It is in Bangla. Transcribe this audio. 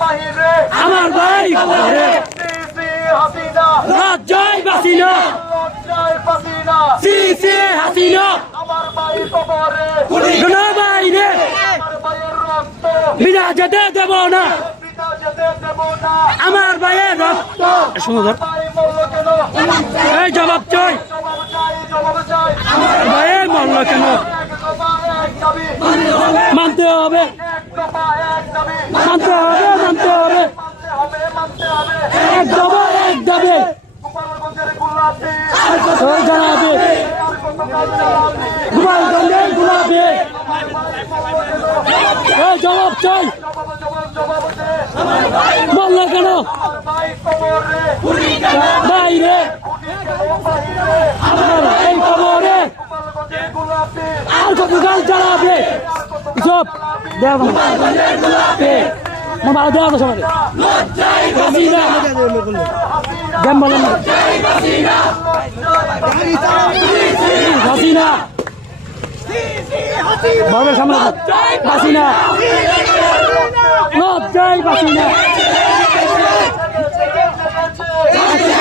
বাহিরে আমার ভাই ঘরে হাসিনা লজ্জায় বাসিনা লজ্জায় বাসিনা সিসি হাসিনা আমার ভাই কবরে কোনো বাইরে আমার ভাইয়ের রক্ত বিনা যেতে দেব না পিতা যেতে দেব না আমার ভাইয়ের রক্ত সুন্দর ভাই মরল কেন এই জবাব চাই জবাব চাই ভাইয়ের মরল কেন এক দফা এক দাবি মানতে হবে এক দফা এক দাবি মানতে হবে মানতে হবে মানতে হবে এক দফা এক দাবি গোপালগঞ্জের গোলাপি ওই জানাবে গোপালগঞ্জের গোলাপি এই জবাব চাই মরল কেন বাইরে আমার এই খবরে আর কত গাল চালাবে সব দেখ মোবাইল দেওয়া তো সবাই হাসিনা গেম বলেন হাসিনা বাবার সামনে হাসিনা লজ্জায় হাসিনা